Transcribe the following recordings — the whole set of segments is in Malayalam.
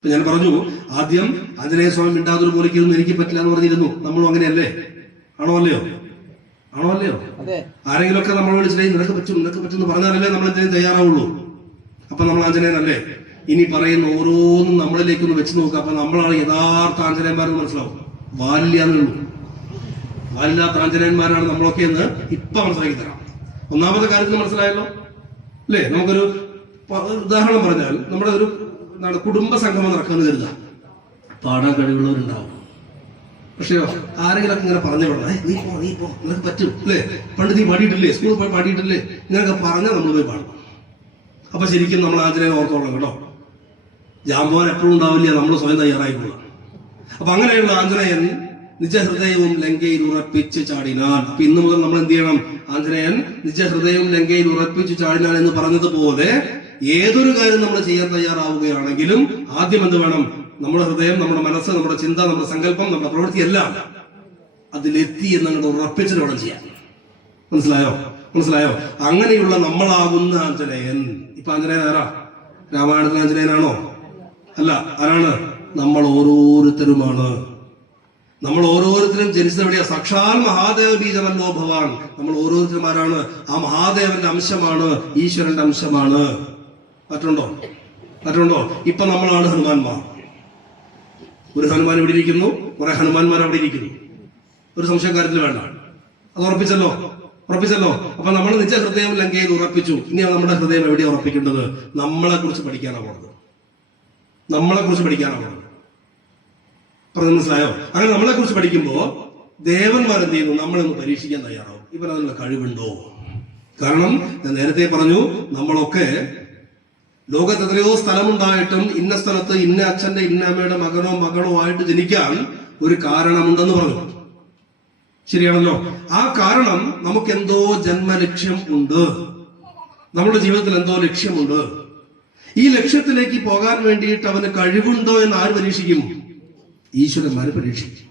ഇപ്പൊ ഞാൻ പറഞ്ഞു, ആദ്യം ആഞ്ജനേയ സ്വാമി മിണ്ടാതൊരു മൂലയ്ക്കൊന്നും എനിക്ക് പറ്റില്ല എന്ന് പറഞ്ഞിരുന്നു. നമ്മളും അങ്ങനെയല്ലേ? ആണോ അല്ലയോ? ആണോ അല്ലയോ? ആരെങ്കിലുമൊക്കെ നമ്മൾ വിളിച്ചിട്ടേ നിനക്ക് പറ്റും പറഞ്ഞാലല്ലേ നമ്മൾ എന്തെങ്കിലും തയ്യാറാവുള്ളൂ. അപ്പൊ നമ്മൾ ആഞ്ജനേയനല്ലേ? ഇനി പറയുന്ന ഓരോന്നും നമ്മളിലേക്കൊന്ന് വെച്ച് നോക്കുക. അപ്പൊ നമ്മളാണ് യഥാർത്ഥ ആഞ്ജനേയന്മാരെന്ന് മനസ്സിലാവും. ബാല്യാന്നുള്ളൂ, ബാല്യാത്ത ആഞ്ജനേയന്മാരാണ് നമ്മളൊക്കെ എന്ന് ഇപ്പൊ മനസ്സിലാക്കി തരാം. ഒന്നാമത്തെ കാര്യത്തിൽ മനസ്സിലായല്ലോ അല്ലേ? നമുക്കൊരു ഉദാഹരണം പറഞ്ഞാൽ, നമ്മുടെ ഒരു കുടുംബ സംഗമം നടക്കാന്ന് കരുതുക. പാടാൻ കഴിവുള്ളവരുണ്ടാവും, പക്ഷേ ആരെങ്കിലൊക്കെ ഇങ്ങനെ പറഞ്ഞു വിടണം, നീ പോ നിനക്ക് പറ്റും അല്ലേ, പണ്ട് നീ പാടിയിട്ടില്ലേ, സ്കൂളിൽ പോയി പാടിയിട്ടില്ലേ, ഇങ്ങനെയൊക്കെ പറഞ്ഞാൽ നമ്മൾ പോയി പാടും. അപ്പൊ ശരിക്കും നമ്മൾ ആഞ്ജനേയനെ ഓർത്തോളാം കേട്ടോ. ജാമ്പവാൻ എപ്പോഴും ഉണ്ടാവില്ല, നമ്മൾ സ്വയം തയ്യാറായിക്കൊള്ളാം. അപ്പൊ അങ്ങനെയുള്ള ആഞ്ജനേയൻ നിജഹൃദയവും ലങ്കയിൽ ഉറപ്പിച്ച് ചാടിനാൻ. അപ്പൊ ഇന്നു മുതൽ നമ്മൾ എന്ത് ചെയ്യണം? ആഞ്ജനേയൻ നിജഹൃദയവും ലങ്കയിൽ ഉറപ്പിച്ച് ചാടിനാൻ എന്ന് പറഞ്ഞതുപോലെ ഏതൊരു കാര്യം നമ്മൾ ചെയ്യാൻ തയ്യാറാവുകയാണെങ്കിലും ആദ്യം എന്ത് വേണം? നമ്മുടെ ഹൃദയം, നമ്മുടെ മനസ്സ്, നമ്മുടെ ചിന്ത, നമ്മുടെ സങ്കല്പം, നമ്മുടെ പ്രവൃത്തി എല്ലാം അതിലെത്തി എന്നങ്ങോട്ട് ഉറപ്പിച്ചിട്ട് വേണം ചെയ്യാൻ. മനസ്സിലായോ? അങ്ങനെയുള്ള നമ്മളാകുന്ന ആഞ്ജനേയൻ. ഇപ്പൊ ആഞ്ജനേയൻ ആരാ? രാമായണത്തിലെ ആഞ്ജനേയനാണോ? അല്ല. ആരാണ്? നമ്മൾ ഓരോരുത്തരുമാണ്. നമ്മൾ ഓരോരുത്തരും ജനിച്ചത് എവിടെയാ? സാക്ഷാൽ മഹാദേവ ബീജമല്ലോ ഭവാൻ. നമ്മൾ ഓരോരുത്തരും ആരാണ്? ആ മഹാദേവന്റെ അംശമാണ്, ഈശ്വരന്റെ അംശമാണ്. മറ്റുണ്ടോ? ഇപ്പൊ നമ്മളാണ് ഹനുമാന്മാർ. ഒരു ഹനുമാൻ ഇവിടെ ഇരിക്കുന്നു, കുറെ ഹനുമാന്മാർ അവിടെ ഇരിക്കുന്നു. ഒരു സംശയം കാര്യത്തിൽ വേണ്ട. അത് ഉറപ്പിച്ചല്ലോ. അപ്പൊ നമ്മൾ നിജഹൃദയം ലങ്കയിൽ ഉറപ്പിച്ചു. ഇനി നമ്മുടെ ഹൃദയം എവിടെയാണ് ഉറപ്പിക്കേണ്ടത്? നമ്മളെ കുറിച്ച് പഠിക്കാനാണ് പോണത്. പറഞ്ഞു മനസ്സിലായോ? അങ്ങനെ നമ്മളെ കുറിച്ച് പഠിക്കുമ്പോ ദേവന്മാർ എന്ത് ചെയ്യുന്നു? നമ്മളൊന്ന് പരീക്ഷിക്കാൻ തയ്യാറാവും. ഇവരതിനുള്ള കഴിവുണ്ടോ? കാരണം ഞാൻ നേരത്തെ പറഞ്ഞു, നമ്മളൊക്കെ ലോകത്ത് എത്രയോ സ്ഥലമുണ്ടായിട്ടും ഇന്ന സ്ഥലത്ത് ഇന്ന അച്ഛന്റെ ഇന്ന അമ്മയുടെ മകനോ ആയിട്ട് ജനിക്കാൻ ഒരു കാരണമുണ്ടെന്ന് പറഞ്ഞു. ശരിയാണല്ലോ? ആ കാരണം നമുക്ക് എന്തോ ജന്മലക്ഷ്യം ഉണ്ട്. നമ്മുടെ ജീവിതത്തിൽ എന്തോ ലക്ഷ്യമുണ്ട്. ഈ ലക്ഷ്യത്തിലേക്ക് പോകാൻ വേണ്ടിയിട്ട് അവന് കഴിവുണ്ടോ എന്ന് ആര് പരീക്ഷിക്കും? ഈശ്വരന്മാര് പരീക്ഷിക്കും.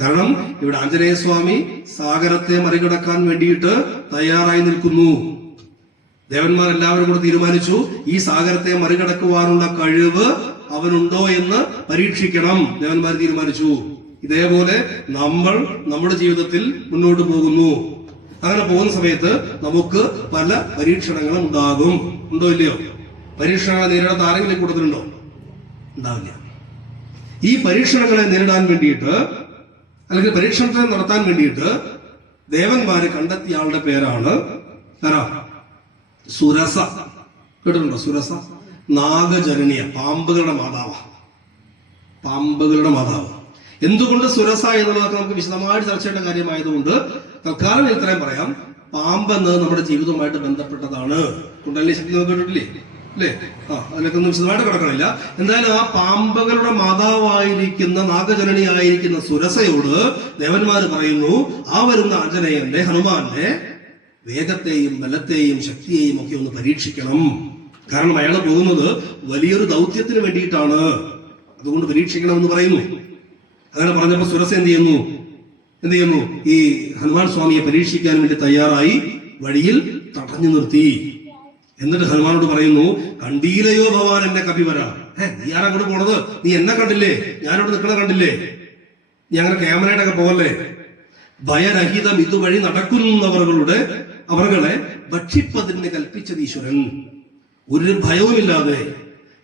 കാരണം ഇവിടെ ആഞ്ജനേയ സ്വാമി സാഗരത്തെ മറികടക്കാൻ വേണ്ടിയിട്ട് തയ്യാറായി നിൽക്കുന്നു. ദേവന്മാരെല്ലാവരും കൂടെ തീരുമാനിച്ചു, ഈ സാഗരത്തെ മറികടക്കുവാനുള്ള കഴിവ് അവനുണ്ടോ എന്ന് പരീക്ഷിക്കണം. ദേവന്മാർ തീരുമാനിച്ചു. ഇതേപോലെ നമ്മൾ നമ്മുടെ ജീവിതത്തിൽ മുന്നോട്ട് പോകുന്നു. അങ്ങനെ പോകുന്ന സമയത്ത് നമുക്ക് പല പരീക്ഷണങ്ങളും ഉണ്ടാകും. ഉണ്ടോ ഇല്ലയോ? പരീക്ഷണങ്ങളെ നേരിടാത്ത ആരെങ്കിലും കൂട്ടത്തിലുണ്ടോ? ഉണ്ടാവില്ല. ഈ പരീക്ഷണങ്ങളെ നേരിടാൻ വേണ്ടിയിട്ട്, അല്ലെങ്കിൽ പരീക്ഷണത്തെ നടത്താൻ വേണ്ടിയിട്ട് ദേവന്മാര് കണ്ടെത്തിയ ആളുടെ പേരാണ് ആരാ? സുരസ. കേട്ടിട്ടുണ്ടോ? സുരസ നാഗജനനിയ, പാമ്പുകളുടെ മാതാവ്. എന്തുകൊണ്ട് സുരസ എന്നുള്ളതൊക്കെ നമുക്ക് വിശദമായിട്ട് ചർച്ച ചെയ്യേണ്ട കാര്യമായതുകൊണ്ട് തൽക്കാലം ഇത്രയും പറയാം. പാമ്പെന്ന് നമ്മുടെ ജീവിതവുമായിട്ട് ബന്ധപ്പെട്ടതാണ്. കുണ്ടലിനി ശക്തി കേട്ടിട്ടില്ലേ? അല്ലേ? അതിനൊക്കെ ഒന്നും വിശദമായിട്ട് കിടക്കണില്ല. എന്തായാലും ആ പാമ്പുകളുടെ മാതാവായിരിക്കുന്ന നാഗജനനിയായിരിക്കുന്ന സുരസയോട് ദേവന്മാര് പറയുന്നു, ആ വരുന്ന ആഞ്ജനേയന്റെ, ഹനുമാന്റെ വേഗത്തെയും ബലത്തെയും ശക്തിയെയും ഒക്കെ ഒന്ന് പരീക്ഷിക്കണം. കാരണം അയാൾ പോകുന്നത് വലിയൊരു ദൗത്യത്തിന് വേണ്ടിയിട്ടാണ്. അതുകൊണ്ട് പരീക്ഷിക്കണമെന്ന് പറയുന്നു. അങ്ങനെ പറഞ്ഞപ്പോ സുരസ എന്ത് ചെയ്യുന്നു? ഈ ഹനുമാൻ സ്വാമിയെ പരീക്ഷിക്കാൻ വേണ്ടി തയ്യാറായി വഴിയിൽ തടഞ്ഞു നിർത്തി. എന്നിട്ട് ഹനുമാനോട് പറയുന്നു, കണ്ടീലയോ ഭവാൻ എന്നെ കപിവര. നീ ആരാ അങ്ങോട്ട് പോണത്? നീ എന്നെ കണ്ടില്ലേ? ഞാനിവിടെ നിൽക്കണ കണ്ടില്ലേ? നീ അങ്ങനെ ക്യാമറയുടെ ഒക്കെ പോകല്ലേ? ഭയരഹിതം ഇതുവഴി നടക്കുന്നവരുടെ ഭക്ഷിപ്പതിന് കൽപ്പിച്ചത് ഈശ്വരൻ. ഒരു ഭയവുമില്ലാതെ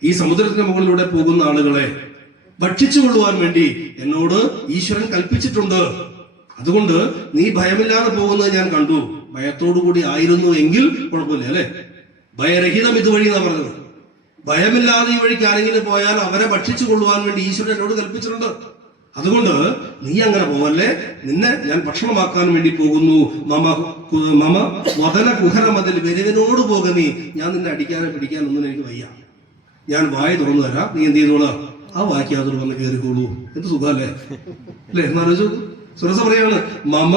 ഈ സമുദ്രത്തിന്റെ മുകളിലൂടെ പോകുന്ന ആളുകളെ ഭക്ഷിച്ചുകൊള്ളുവാൻ വേണ്ടി എന്നോട് ഈശ്വരൻ കൽപ്പിച്ചിട്ടുണ്ട്. അതുകൊണ്ട് നീ ഭയമില്ലാതെ പോകുന്നത് ഞാൻ കണ്ടു. ഭയത്തോടു കൂടി ആയിരുന്നു എങ്കിൽ കുഴപ്പമില്ല അല്ലെ? ഭയരഹിതം ഇതുവഴി എന്നാ പറഞ്ഞത്. ഭയമില്ലാതെ ഈ വഴിക്ക് ആരെങ്കിലും പോയാൽ അവരെ ഭക്ഷിച്ചു കൊള്ളുവാൻ വേണ്ടി ഈശ്വരൻ എന്നോട് കൽപ്പിച്ചിട്ടുണ്ട്. അതുകൊണ്ട് നീ അങ്ങനെ പോവല്ലേ, നിന്നെ ഞാൻ ഭക്ഷണമാക്കാൻ വേണ്ടി പോകുന്നു. മമ വദന കുഹരമതിൽ വെരുവിനോട് പോക നീ. ഞാൻ നിന്നെ അടിക്കാനോ പിടിക്കാനൊന്നും എനിക്ക് വയ്യ. ഞാൻ വായ തുറന്നു തരാം, നീ എന്ത് ചെയ്തോളാം? ആ വാക്യാതൊരു വന്ന് കയറിക്കോളൂ. എന്ത് സുഖല്ലേ അല്ലേ? എന്നാലോചിച്ചു. സുരസ പറയാണ്, മമ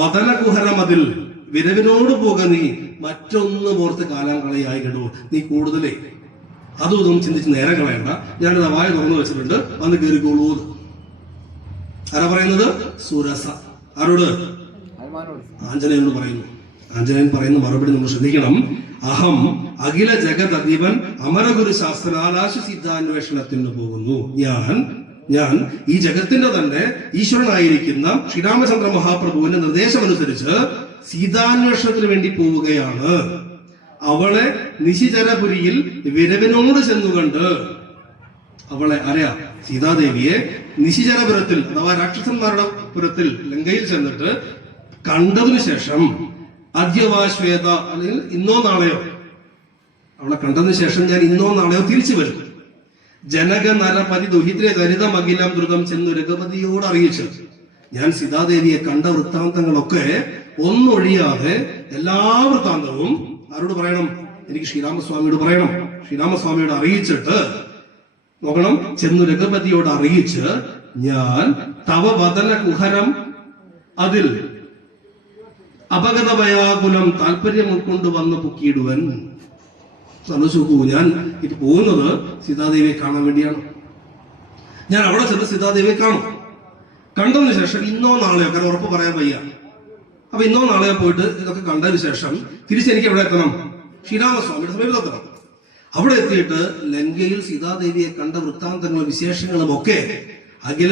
വദന കുഹരമതിൽ വിരവിനോട് പോക നീ. മറ്റൊന്ന് ഓർത്ത് കാലം കളയായി കേട്ടോ. നീ കൂടുതലേ അതും ഇതൊന്നും ചിന്തിച്ച് നേരം കളയണ്ട. ഞാനിത് വായ തുറന്നു വെച്ചിട്ടുണ്ട്, വന്ന് കയറിക്കോളൂ. ആരാ പറയുന്നത്? സുരസ. ആരോട്? ആഞ്ജനേയനോട് പറയുന്നു. ആഞ്ജനേയൻ പറയുന്ന മറുപടി നമ്മൾ ശ്രദ്ധിക്കണം. അഹം അഖില ജഗദധിപൻ അമരഗുരു ശാസ്ത്രാലാശ സിദ്ധാന്വേഷണത്തിന് പോകുന്നു. ഞാൻ ഈ ജഗത്തിന്റെ തന്നെ ഈശ്വരനായിരിക്കുന്ന ശ്രീരാമചന്ദ്ര മഹാപ്രഭുവിന്റെ നിർദ്ദേശമനുസരിച്ച് സീതാന്വേഷണത്തിന് വേണ്ടി പോവുകയാണ്. അവളെ നിശിചരപുരിയിൽ വിരവിനോട് ചെന്നുകണ്ട്, അവളെ അറിയാം സീതാദേവിയെ നിശിചരപുരത്തിൽ അഥവാ രാക്ഷസന്മാരുടെ പുരത്തിൽ ലങ്കയിൽ ചെന്നിട്ട് കണ്ടതിനു ശേഷം അദ്യവാശ്വേത അല്ലെങ്കിൽ ഇന്നോ നാളെയോ, അവളെ കണ്ടതിന് ശേഷം ഞാൻ ഇന്നോ നാളെയോ തിരിച്ചു വരും. ജനക നരപതി ദുഹിത്രെ ചരിതമഖിലം ദ്രുതം ചെന്നു രഘുപതിയോട് അറിയിച്ചു. ഞാൻ സീതാദേവിയെ കണ്ട വൃത്താന്തങ്ങളൊക്കെ ഒന്നൊഴിയാതെ എല്ലാ വൃത്താന്തവും ആരോട് പറയണം? എനിക്ക് ശ്രീരാമസ്വാമിയോട് പറയണം. ശ്രീരാമസ്വാമിയോട് അറിയിച്ചിട്ട് നോക്കണം, ചെന്നു രഘുപതിയോട് അറിയിച്ച് ഞാൻ തവ വദന കുഹരം അതിൽ അപഗതഭയാകുലം താല്പര്യം ഉൾക്കൊണ്ട് വന്ന് പൊക്കിയിടുവൻ. നോക്കൂ, ഞാൻ ഇത് പോകുന്നത് സീതാദേവിയെ കാണാൻ വേണ്ടിയാണ്. ഞാൻ അവിടെ ചെന്ന് സീതാദേവിയെ കാണും. കണ്ടതിന് ശേഷം ഇന്നോ നാളെയോ, കാരണം ഉറപ്പ് പറയാൻ വയ്യ, അപ്പൊ ഇന്നോ നാളെയോ പോയിട്ട് ഇതൊക്കെ കണ്ടതിന് ശേഷം തിരിച്ചെനിക്ക് എവിടെ എത്തണം? ശ്രീരാമസ്വാമിയുടെ സമീപത്തെത്തണം. അവിടെ എത്തിയിട്ട് ലങ്കയിൽ സീതാദേവിയെ കണ്ട വൃത്താന്തങ്ങളും വിശേഷങ്ങളും ഒക്കെ അഖില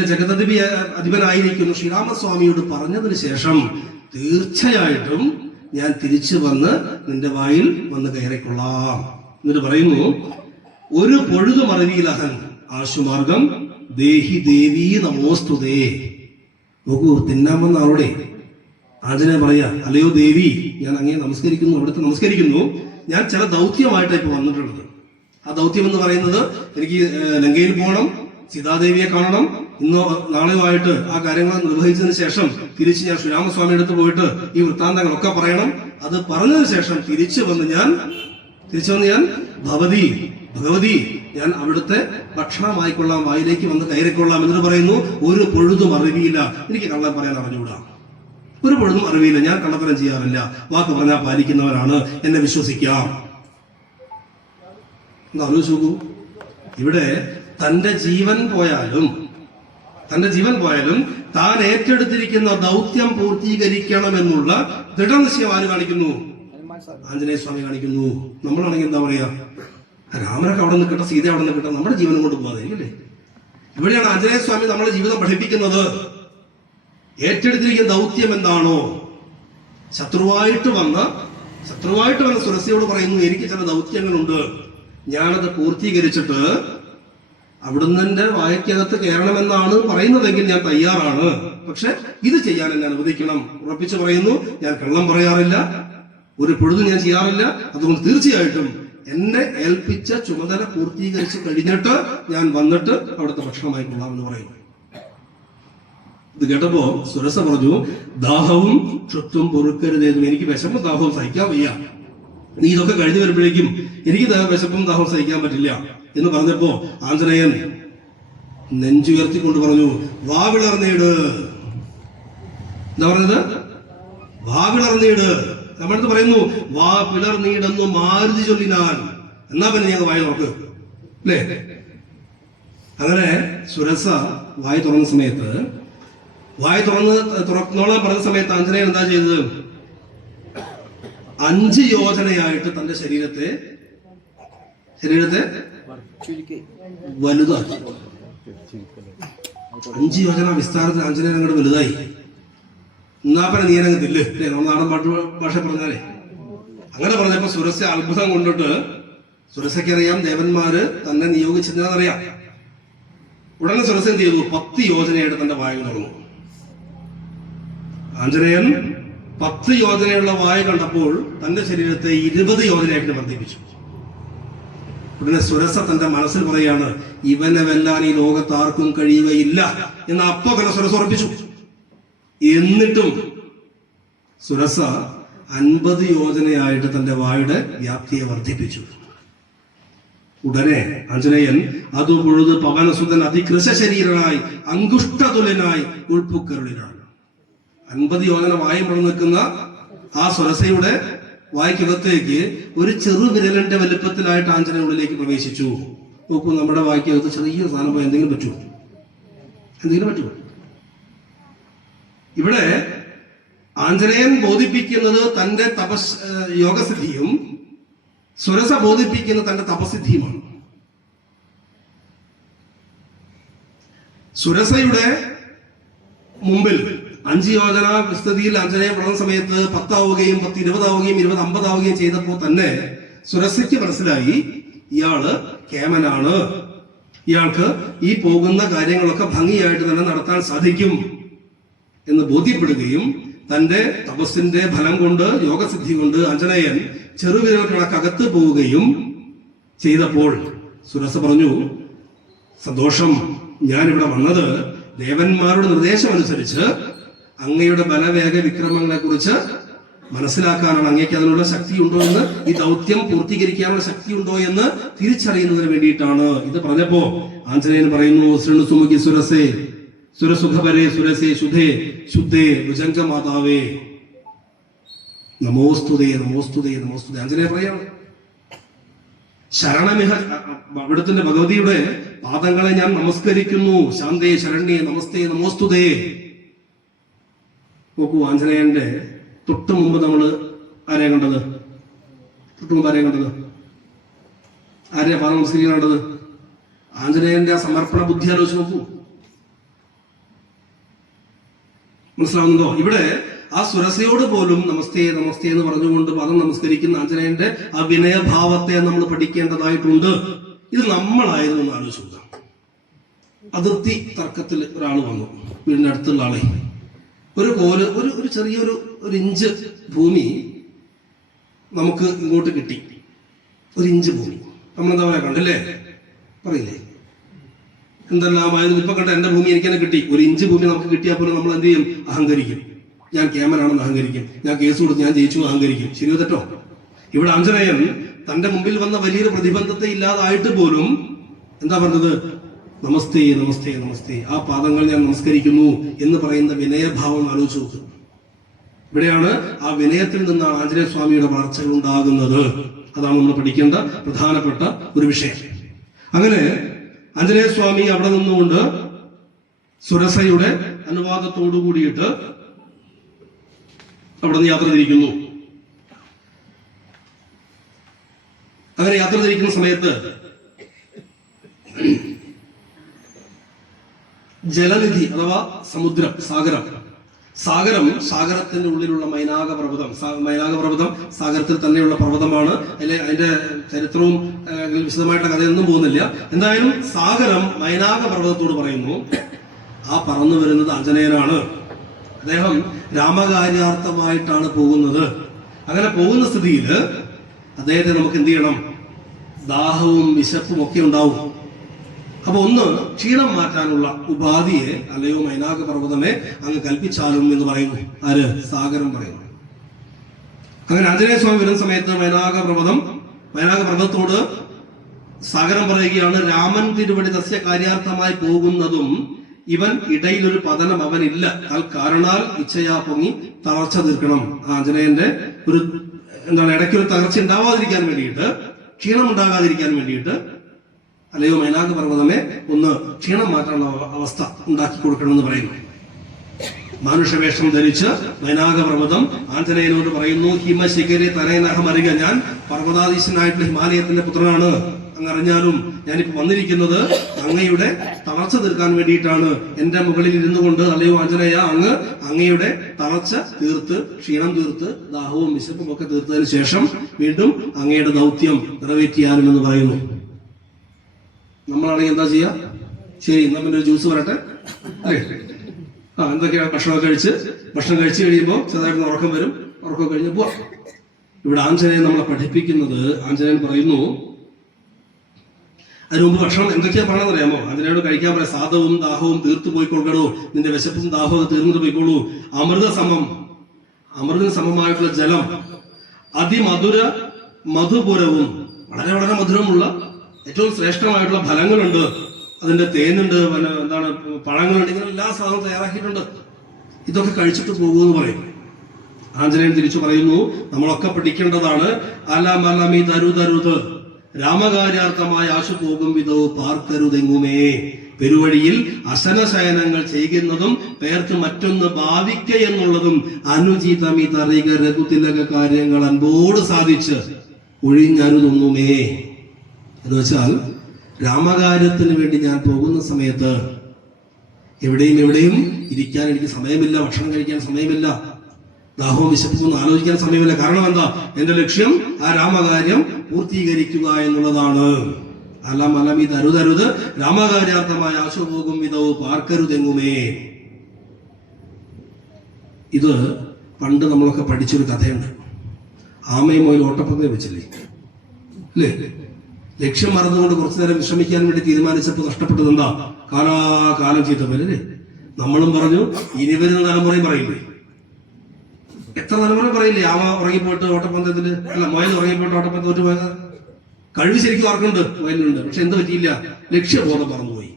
അധിപനായിരിക്കുന്നു ശ്രീരാമസ്വാമിയോട് പറഞ്ഞതിന് ശേഷം തീർച്ചയായിട്ടും ഞാൻ തിരിച്ചു വന്ന് നിന്റെ വായിൽ വന്ന് കയറിക്കൊള്ളാം. എന്നിട്ട് പറയുന്നു, ഒരു പൊഴുതു മറവിയിലഹൻ ആശുമാർഗം ദേഹി ദേവീ നമോസ്തുതേ. നോക്കൂ, തിന്നാമെന്ന് ആളോടെ ആഞ്ജനേയ പറയാ, അല്ലയോ ദേവി, ഞാൻ അങ്ങേ നമസ്കരിക്കുന്നു, അവിടുത്തെ നമസ്കരിക്കുന്നു. ഞാൻ ചില ദൗത്യമായിട്ടാണ് ഇപ്പൊ വന്നിട്ടുള്ളത്. ആ ദൗത്യം എന്ന് പറയുന്നത് എനിക്ക് ലങ്കയിൽ പോകണം, സീതാദേവിയെ കാണണം. ഇന്നോ നാളെയുമായിട്ട് ആ കാര്യങ്ങൾ നിർവഹിച്ചതിന് ശേഷം തിരിച്ച് ഞാൻ ശ്രീരാമസ്വാമി അടുത്ത് പോയിട്ട് ഈ വൃത്താന്തങ്ങളൊക്കെ പറയണം. അത് പറഞ്ഞതിന് ശേഷം തിരിച്ചു വന്ന് ഞാൻ ഭഗവതി ഞാൻ അവിടുത്തെ ഭക്ഷണമായിക്കൊള്ളാം, വായിലേക്ക് വന്ന് കയറിക്കൊള്ളാം. എന്നിട്ട് പറയുന്നു, ഒരു പൊഴുതും അറിവിയില്ല, എനിക്ക് കള്ളം പറയാൻ അറിഞ്ഞുകൂടാ, ഒരു പൊഴുതും അറിവിയില്ല, ഞാൻ കള്ളത്തരം ചെയ്യാറില്ല, വാക്ക് പറഞ്ഞാൽ പാലിക്കുന്നവരാണ്, എന്നെ വിശ്വസിക്കാം. എന്ന് ആലോചിച്ച് നോക്കൂ. ഇവിടെ തന്റെ ജീവൻ പോയാലും താൻ ഏറ്റെടുത്തിരിക്കുന്ന ദൗത്യം പൂർത്തീകരിക്കണമെന്നുള്ള ദൃഢനിശ്ചയം ആര് കാണിക്കുന്നു? ആഞ്ജനേയ സ്വാമി കാണിക്കുന്നു. നമ്മളാണെങ്കിൽ എന്താ പറയാ, രാമനൊക്കെ അവിടെ നിൽക്കട്ടെ, സീത അവിടെ നിൽക്കട്ടെ, നമ്മുടെ ജീവനം കൊണ്ട് പോകാതെ. ഇവിടെയാണ് ആഞ്ജനേയ സ്വാമി നമ്മളെ ജീവിതം പഠിപ്പിക്കുന്നത്. ഏറ്റെടുത്തിരിക്കുന്ന ദൗത്യം എന്താണോ, ശത്രുവായിട്ട് വന്ന സുരസയോട് പറയുന്നു, എനിക്ക് ചില ദൗത്യങ്ങളുണ്ട്, ഞാനത് പൂർത്തീകരിച്ചിട്ട് അവിടുന്ന് വായക്കകത്ത് കയറണമെന്നാണ് പറയുന്നതെങ്കിൽ ഞാൻ തയ്യാറാണ്. പക്ഷെ ഇത് ചെയ്യാൻ എന്നെ അനുവദിക്കണം. ഉറപ്പിച്ചു പറയുന്നു, ഞാൻ കള്ളം പറയാറില്ല, ഒരു പൊഴുതും ഞാൻ ചെയ്യാറില്ല. അതുകൊണ്ട് തീർച്ചയായിട്ടും എന്നെ ഏൽപ്പിച്ച ചുമതല പൂർത്തീകരിച്ച് കഴിഞ്ഞിട്ട് ഞാൻ വന്നിട്ട് അവിടുത്തെ ഭക്ഷണമായി കൊള്ളാമെന്ന് പറയുന്നു. ഇത് കേട്ടപ്പോ സുരസ പറഞ്ഞു, ദാഹവും ക്ഷുത്തും പൊറുക്കരുതേന്നും, എനിക്ക് വിശപ്പും ദാഹവും സഹിക്കാൻ വയ്യ, നീ ഇതൊക്കെ കഴിഞ്ഞു വരുമ്പോഴേക്കും എനിക്ക് വിശപ്പും ദാഹവും സഹിക്കാൻ പറ്റില്ല എന്ന് പറഞ്ഞപ്പോ ആഞ്ജനേയൻ നെഞ്ചുയർത്തിക്കൊണ്ട് പറഞ്ഞു, വാ വിളർന്നീട്. എന്താ പറഞ്ഞത്? വാ വിളർന്നീട്. നമ്മളടുത്ത് പറയുന്നു, വാ പിളർന്നീടെന്നു മാരുതി ചൊല്ലിനാൻ. എന്നാ പിന്നെ ഞങ്ങൾ വായ തുറക്ക്, അല്ലേ? അങ്ങനെ സുരസ വായ തുറന്ന സമയത്ത്, തുറന്നോളാൻ പറഞ്ഞ സമയത്ത് ആഞ്ജനേയൻ എന്താ ചെയ്തത്? 5 യോജനയായിട്ട് തന്റെ ശരീരത്തെ വലുതാക്കി. 5 യോജന വിസ്താരത്തിൽ ആഞ്ജനേയൻ അങ്ങോട്ട് വലുതായി. എന്നാപ്പനെ നീനങ്ങ് തില്ല്, അല്ലേ? നമ്മൾ നാടൻ ഭാഷ പറഞ്ഞാലേ. അങ്ങനെ പറഞ്ഞപ്പോ സുരസ അത്ഭുതം കൊണ്ടിട്ട്, സുരസയ്ക്കറിയാം ദേവന്മാര് തന്നെ നിയോഗിച്ചെന്നറിയാം. ഉടനെ സുരസ എന്ത് ചെയ്തു? 10 യോജനയായിട്ട് തന്റെ വായ തുറന്നു. ആഞ്ജനേയൻ 10 യോജനയുള്ള വായ കണ്ടപ്പോൾ തന്റെ ശരീരത്തെ 20 യോജനയായിട്ട് വർദ്ധിപ്പിച്ചു. ഉടനെ സുരസ തന്റെ മനസ്സിൽ പറയാണ്, ഇവനെ വെല്ലാൻ ഈ ലോകത്ത് ആർക്കും കഴിയുകയില്ല എന്ന് അപ്പോ തന്നെ സുരസ ഉറപ്പിച്ചു. എന്നിട്ടും സുരസ 50 യോജനയായിട്ട് തന്റെ വായുടെ വ്യാപ്തിയെ വർദ്ധിപ്പിച്ചു. ഉടനെ ആഞ്ജനേയൻ അതു പൊഴുത് പവനസുതൻ അതികൃശ ശരീരനായി അങ്കുഷ്ടതുലനായി ഉൾപ്പുക്കരുളിനാണ്. 50 യോജന വായും പുറന്നു നിൽക്കുന്ന ആ സുരസയുടെ വായ്ക്കകത്തേക്ക് ഒരു ചെറു വിരലിന്റെ വലുപ്പത്തിലായിട്ട് ആഞ്ജനേയൻ ഉള്ളിലേക്ക് പ്രവേശിച്ചു. നോക്കൂ, നമ്മുടെ വായ്ക്കകത്ത് ചെറിയ സാധനം പോയി എന്തെങ്കിലും പറ്റുമോ? ഇവിടെ ആഞ്ജനേയൻ ബോധിപ്പിക്കുന്നത് തന്റെ യോഗസിദ്ധിയും സുരസ ബോധിപ്പിക്കുന്നത് തന്റെ തപസിദ്ധിയുമാണ്. സുരസയുടെ മുമ്പിൽ 5 യോജന വിസ്തൃതിയിൽ ആഞ്ജനേയൻ വളർന്ന സമയത്ത് 10 ആവുകയും 10 20 ആവുകയും 20 50 ആവുകയും ചെയ്തപ്പോൾ തന്നെ സുരസയ്ക്ക് മനസ്സിലായി ഇയാള് കേമനാണ്, ഇയാൾക്ക് ഈ പോകുന്ന കാര്യങ്ങളൊക്കെ ഭംഗിയായിട്ട് തന്നെ നടത്താൻ സാധിക്കും എന്ന് ബോധ്യപ്പെടുകയും തന്റെ തപസ്സിന്റെ ഫലം കൊണ്ട് യോഗസിദ്ധി കൊണ്ട് ആഞ്ജനേയൻ ചെറുവിരൽ കണക്കകത്ത് പോവുകയും ചെയ്തപ്പോൾ സുരസ പറഞ്ഞു, സന്തോഷം, ഞാനിവിടെ വന്നത് ദേവന്മാരുടെ നിർദ്ദേശമനുസരിച്ച് അങ്ങയുടെ ബലവേഗ വിക്രമങ്ങളെ കുറിച്ച് മനസ്സിലാക്കാനാണ്. അങ്ങേക്ക് അതിനുള്ള ശക്തിയുണ്ടോ എന്ന്, ഈ ദൗത്യം പൂർത്തീകരിക്കാനുള്ള ശക്തിയുണ്ടോ എന്ന് തിരിച്ചറിയുന്നതിന് വേണ്ടിയിട്ടാണ്. ഇത് പറഞ്ഞപ്പോ ആഞ്ജനേയൻ പറയുന്നു, ശൃണുസുമുഖി സുരസേ സുരസുഖപരേ സുരസേ ശുദ്ധേ ശുദ്ധേ ഭുജംഗ മാതാവേ നമോസ്തുതേ നമോസ്തുതേ നമോസ്തുതേ. ആഞ്ജനേയൻ പറയാണ്, ശരണമിഹ, അവിടുത്തെ ഭഗവതിയുടെ പാദങ്ങളെ ഞാൻ നമസ്കരിക്കുന്നു. ശാന്തേ ശരണ്യേ നമസ്തേ നമോസ്തുതേ. നോക്കൂ, ആഞ്ജനേയന്റെ തൊട്ട് മുമ്പ് നമ്മൾ ആരെയാ കണ്ടത്? ആരെയാ പാദം നമസ്കരിക്കാനുണ്ടത്? ആഞ്ജനേയന്റെ ആ സമർപ്പണ ബുദ്ധി ആലോചിച്ച് നോക്കൂ. മനസ്സിലാവുന്നുണ്ടോ? ഇവിടെ ആ സുരസയോട് പോലും നമസ്തേ നമസ്തേ എന്ന് പറഞ്ഞുകൊണ്ട് പാദം നമസ്കരിക്കുന്ന ആഞ്ജനേയന്റെ ആ വിനയഭാവത്തെ നമ്മൾ പഠിക്കേണ്ടതായിട്ടുണ്ട്. ഇത് നമ്മളായിരുന്നു എന്ന് ആലോചിക്കുക. അതിർത്തി തർക്കത്തിൽ ഒരാൾ വന്നു, വീടിന്റെ അടുത്തുള്ള ആളെ, ഒരു ചെറിയൊരു 1 ഇഞ്ച് ഭൂമി നമുക്ക് ഇങ്ങോട്ട് കിട്ടി. 1 ഇഞ്ച് ഭൂമി നമ്മളെന്താ പറയാ, കണ്ടില്ലേ, പറയില്ലേ, എന്തെല്ലാമായിരുന്നു. ഇപ്പൊ കണ്ട എന്റെ ഭൂമി എനിക്ക് തന്നെ കിട്ടി. 1 ഇഞ്ച് ഭൂമി നമുക്ക് കിട്ടിയാൽ പോലും നമ്മൾ എന്ത് ചെയ്യും? അഹങ്കരിക്കും. ഞാൻ കേമനാണെന്ന് അഹങ്കരിക്കും, ഞാൻ കേസ് കൊടുത്ത് ഞാൻ ജയിച്ചു അഹങ്കരിക്കും. ശരിയോ തെറ്റോ? ഇവിടെ ആഞ്ജനേയൻ തന്റെ മുമ്പിൽ വന്ന വലിയൊരു പ്രതിബന്ധത്തെ ഇല്ലാതായിട്ട് പോലും എന്താ പറഞ്ഞത്? നമസ്തേ നമസ്തേ നമസ്തേ, ആ പാദങ്ങൾ ഞാൻ നമസ്കരിക്കുന്നു എന്ന് പറയുന്ന വിനയഭാവം ആലോചിച്ച് നോക്ക്. ഇവിടെയാണ് ആ വിനയത്തിൽ നിന്നാണ് ആഞ്ജനേയ സ്വാമിയുടെ വളർച്ചകൾ ഉണ്ടാകുന്നത്. അതാണ് നമ്മൾ പഠിക്കേണ്ട പ്രധാനപ്പെട്ട ഒരു വിഷയം. അങ്ങനെ ആഞ്ജനേയ സ്വാമി അവിടെ നിന്നുകൊണ്ട് സുരസയുടെ അനുവാദത്തോടു കൂടിയിട്ട് അവിടെ നിന്ന് യാത്ര തിരിക്കുന്നു. അങ്ങനെ യാത്ര തിരിക്കുന്ന സമയത്ത് ജലനിധി അഥവാ സമുദ്രം, സാഗരത്തിന്റെ ഉള്ളിലുള്ള മൈനാക പർവ്വതം സാഗരത്തിൽ തന്നെയുള്ള പർവ്വതമാണ്. അതിന്റെ ചരിത്രവും വിശദമായിട്ടുള്ള കഥയൊന്നും പോകുന്നില്ല. എന്തായാലും സാഗരം മൈനാക പർവ്വതത്തോട് പറയുന്നു, ആ പറന്നു വരുന്നത് ആഞ്ജനേയനാണ്. അദ്ദേഹം രാമകാര്യാർത്ഥമായിട്ടാണ് പോകുന്നത്. അങ്ങനെ പോകുന്ന സ്ഥിതിയിൽ അദ്ദേഹത്തെ നമുക്ക് എന്ത് ചെയ്യണം? ദാഹവും വിശപ്പും ഒക്കെ ഉണ്ടാവും. അപ്പൊ ഒന്ന് ക്ഷീണം മാറ്റാനുള്ള ഉപാധിയെ അല്ലയോ മൈനാക പർവ്വതമേ അങ്ങ് കൽപ്പിച്ചാലും എന്ന് പറയുന്നു. ആര്? സാഗരം പറയുന്നു. അങ്ങനെ ആഞ്ജനേയ സ്വാമി വരുന്ന സമയത്ത് മൈനാക പർവ്വതത്തോട് സാഗരം പറയുകയാണ്, രാമൻ തിരുവടി തസ്യ കാര്യാർത്ഥമായി പോകുന്നതും ഇവൻ ഇടയിലൊരു പതനം അവനില്ല, കാരണാൽ ഇച്ഛയാ പൊങ്ങി തളർച്ച തീർക്കണം. ആഞ്ജനേയന്റെ ഒരു ഇടയ്ക്കൊരു തകർച്ച ഉണ്ടാവാതിരിക്കാൻ വേണ്ടിയിട്ട്, ക്ഷീണം ഉണ്ടാകാതിരിക്കാൻ വേണ്ടിയിട്ട് അല്ലയോ മൈനാക പർവ്വതമേ ഒന്ന് ക്ഷീണം മാറ്റാനുള്ള അവസ്ഥ ഉണ്ടാക്കി കൊടുക്കണമെന്ന് പറയുന്നു. മാനുഷവേഷം ധരിച്ച് മൈനാക പർവ്വതം ആഞ്ജനേയനോട് പറയുന്നു, ഹിമശിഖരെ തനയനഹം അറിയുക, ഞാൻ പർവ്വതാധീശനായിട്ടുള്ള ഹിമാലയത്തിന്റെ പുത്രനാണ്. അങ്ങ് അറിഞ്ഞാലും ഞാനിപ്പോ വന്നിരിക്കുന്നത് അങ്ങയുടെ തളർച്ച തീർക്കാൻ വേണ്ടിയിട്ടാണ്. എന്റെ മുകളിൽ ഇരുന്നു കൊണ്ട് അല്ലയോ ആഞ്ജനേയ അങ്ങയുടെ തളർച്ച തീർത്ത്, ക്ഷീണം തീർത്ത്, ദാഹവും വിശപ്പും ഒക്കെ തീർത്തതിന് ശേഷം വീണ്ടും അങ്ങയുടെ ദൗത്യം നിറവേറ്റിയാലും എന്ന് പറയുന്നു. നമ്മളാണെങ്കിൽ എന്താ ചെയ്യാ? ശരി, എന്നാ പിന്നെ ഒരു ജ്യൂസ് പറയട്ടെ, അല്ലേ? എന്തൊക്കെയാ ഭക്ഷണം കഴിച്ച് കഴിയുമ്പോൾ ചെറുതായിട്ട് ഉറക്കം വരും. ഉറക്കം കഴിഞ്ഞ് പോവാം. ഇവിടെ ആഞ്ജനേയൻ നമ്മളെ പഠിപ്പിക്കുന്നത്, ആഞ്ജനേയൻ പറയുന്നു, അതിന് മുമ്പ് ഭക്ഷണം എന്തൊക്കെയാ പറയണമെന്ന് അറിയാമോ? ആഞ്ജനേയനോട് കഴിക്കാൻ പറയാം, സാധവും ദാഹവും തീർത്തു പോയിക്കൊള്ളൂ, നിന്റെ വിശപ്പും ദാഹവും തീർന്നിട്ട് പോയിക്കോളൂ. അമൃതത്തിന് സമമായിട്ടുള്ള ജലം, മധുപുരവും വളരെ വളരെ മധുരമുള്ള ഏറ്റവും ശ്രേഷ്ഠമായിട്ടുള്ള ഫലങ്ങളുണ്ട്, അതിന്റെ തേനുണ്ട്, പഴങ്ങളുണ്ട്, ഇങ്ങനെ എല്ലാ സാധനവും തയ്യാറാക്കിയിട്ടുണ്ട്. ഇതൊക്കെ കഴിച്ചിട്ട് പോകുമെന്ന് പറയും. ആഞ്ജനേയൻ തിരിച്ചു പറയുന്നു, നമ്മളൊക്കെ പഠിക്കേണ്ടതാണ്, അലമലമി തരുതരുത്, രാമകാര്യാർത്ഥമായ ആശു പോകും വിധവും പാർക്കരുതെങ്ങുമേ. പെരുവഴിയിൽ അസനശയനങ്ങൾ ചെയ്യുന്നതും പേർക്ക് മറ്റൊന്ന് ഭാവിക്ക എന്നുള്ളതും അനുചിതമിതറിക രഘുതിലക കാര്യങ്ങൾ അൻപോട് സാധിച്ച് ഒഴിഞ്ഞരുതൊന്നുമേ. എന്ന് വെച്ചാൽ രാമകാര്യത്തിന് വേണ്ടി ഞാൻ പോകുന്ന സമയത്ത് എവിടെയും ഇരിക്കാൻ എനിക്ക് സമയമില്ല, ഭക്ഷണം കഴിക്കാൻ സമയമില്ല, ദാഹവും വിശപ്പൊന്നും ആലോചിക്കാൻ സമയമില്ല. കാരണം എന്താ? എന്റെ ലക്ഷ്യം ആ രാമകാര്യം പൂർത്തീകരിക്കുക എന്നുള്ളതാണ്. അലം ഇത് അരുതരുത് രാമകാര്യാർത്ഥമായ ആശു പോകും വിധവും പാർക്കരുതെങ്ങുമേ. ഇത് പണ്ട് നമ്മളൊക്കെ പഠിച്ചൊരു കഥയുണ്ട്. ആമയും ഒരു ഓട്ടപ്പന്തയം വെച്ചില്ലേ അല്ലേ? ലക്ഷ്യം മറന്നുകൊണ്ട് കുറച്ചു നേരം വിശ്രമിക്കാൻ വേണ്ടി തീരുമാനിച്ചപ്പോൾ നഷ്ടപ്പെട്ടത് എന്താ? കാലാകാലം ചെയ്ത പോലെ അല്ലേ? നമ്മളും പറഞ്ഞു, ഇനി വരുന്ന തലമുറയും പറയില്ലേ? എത്ര തലമുറ പറയില്ലേ? ആമ ഉറങ്ങിപ്പോയിട്ട് ഓട്ടപ്പന്തയത്തില് അല്ല മുയൽ ഉറങ്ങിപ്പോയിട്ട് ഓട്ടപ്പന്തയം തോറ്റു പോയത്. കഴിവ് ശരിക്കും ആർക്കുണ്ട്? മുയലിനുണ്ട്. പക്ഷെ എന്ത് പറ്റിയില്ല? ലക്ഷ്യബോധം മറന്നുപോയി.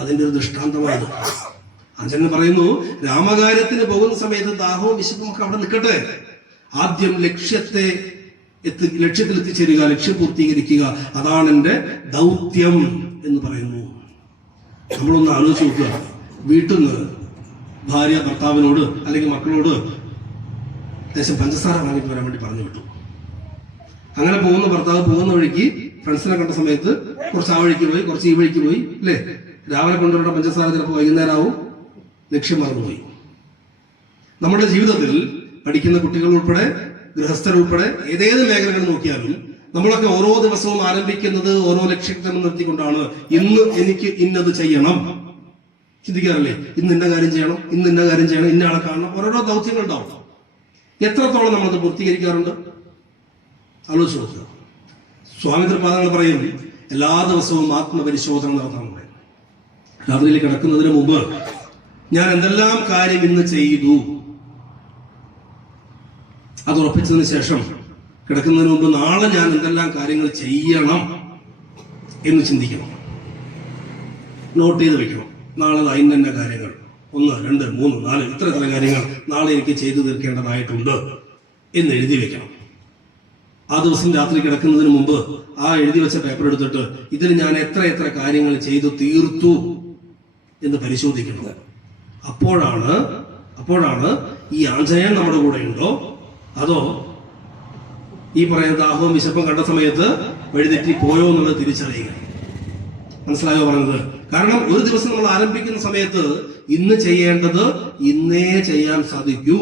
അതിന്റെ ഒരു ദൃഷ്ടാന്തമായത്. അച്ഛൻ പറയുന്നു, രാമകാര്യത്തിന് പോകുന്ന സമയത്ത് ദാഹവും വിശപ്പും ഒക്കെ അവിടെ നിൽക്കട്ടെ, ആദ്യം ലക്ഷ്യത്തിൽ എത്തിച്ചേരുക, ലക്ഷ്യം പൂർത്തീകരിക്കുക, അതാണ് എന്റെ ദൗത്യം എന്ന് പറയുന്നു. നമ്മളൊന്ന് ആലോചിച്ച് നോക്കുക. വീട്ടിൽ നിന്ന് ഭാര്യ ഭർത്താവിനോട് അല്ലെങ്കിൽ മക്കളോട് ലേശം പഞ്ചസാര വാങ്ങിട്ട് വരാൻ വേണ്ടി പറഞ്ഞു വിട്ടു. അങ്ങനെ പോകുന്ന ഭർത്താവ് പോകുന്ന വഴിക്ക് ഫ്രണ്ട്സിനെ കണ്ട സമയത്ത് കുറച്ച് ആ വഴിക്ക് പോയി, കുറച്ച് ഈ വഴിക്ക് പോയി അല്ലേ? രാവിലെ കൊണ്ടുവരേണ്ട പഞ്ചസാര ചിലപ്പോൾ വൈകുന്നേരം ആവും. ലക്ഷ്യം മറന്നുപോയി. നമ്മുടെ ജീവിതത്തിൽ പഠിക്കുന്ന കുട്ടികൾ ഉൾപ്പെടെ ഗൃഹസ്ഥരുൾപ്പെടെ ഏതേത് മേഖലകൾ നോക്കിയാലും നമ്മളൊക്കെ ഓരോ ദിവസവും ആരംഭിക്കുന്നത് ഓരോ ലക്ഷ്യത്തെ നിർത്തിക്കൊണ്ടാണ്. ഇന്ന് എനിക്ക് ഇന്നത് ചെയ്യണം. ചിന്തിക്കാറില്ലേ? ഇന്ന് ഇന്ന കാര്യം ചെയ്യണം, ഇന്ന് ഇന്ന കാര്യം ചെയ്യണം, ഇന്ന ആളെ കാണണം. ഓരോരോ ദൗത്യങ്ങൾ ഉണ്ടാവും. എത്രത്തോളം നമ്മളത് പൂർത്തീകരിക്കാറുണ്ട്? ആലോചിച്ച് നോക്കുക. സ്വാമി തൃപാദങ്ങൾ പറയും, എല്ലാ ദിവസവും ആത്മപരിശോധന നടത്താൻ പറയും. രാത്രിയിൽ കിടക്കുന്നതിന് മുമ്പ് ഞാൻ എന്തെല്ലാം കാര്യം ഇന്ന് ചെയ്തു, അത് ഉറപ്പിച്ചതിന് ശേഷം കിടക്കുന്നതിന് മുമ്പ് നാളെ ഞാൻ എന്തെല്ലാം കാര്യങ്ങൾ ചെയ്യണം എന്ന് ചിന്തിക്കണം. നോട്ട് ചെയ്ത് വെക്കണം. നാളെ ഇന്ന കാര്യങ്ങൾ 1, 2, 3, 4 ഇത്ര കാര്യങ്ങൾ നാളെ എനിക്ക് ചെയ്തു തീർക്കേണ്ടതായിട്ടുണ്ട് എന്ന് എഴുതി വെക്കണം. ആ ദിവസം രാത്രി കിടക്കുന്നതിന് മുമ്പ് ആ എഴുതി വെച്ച പേപ്പർ എടുത്തിട്ട് ഇതിൽ ഞാൻ എത്ര കാര്യങ്ങൾ ചെയ്തു തീർത്തു എന്ന് പരിശോധിക്കുന്നത്. അപ്പോഴാണ് ഈ ആഞ്ജനേയൻ നമ്മുടെ കൂടെ ഉണ്ടോ, അതോ ഈ പറയുന്ന ദാഹവും വിശപ്പും കണ്ട സമയത്ത് വഴിതെറ്റി പോയോ എന്നുള്ളത് തിരിച്ചറിയുക. മനസ്സിലായോ പറഞ്ഞത്? കാരണം ഒരു ദിവസം നമ്മൾ ആരംഭിക്കുന്ന സമയത്ത് ഇന്ന് ചെയ്യേണ്ടത് ഇന്നേ ചെയ്യാൻ സാധിക്കൂ,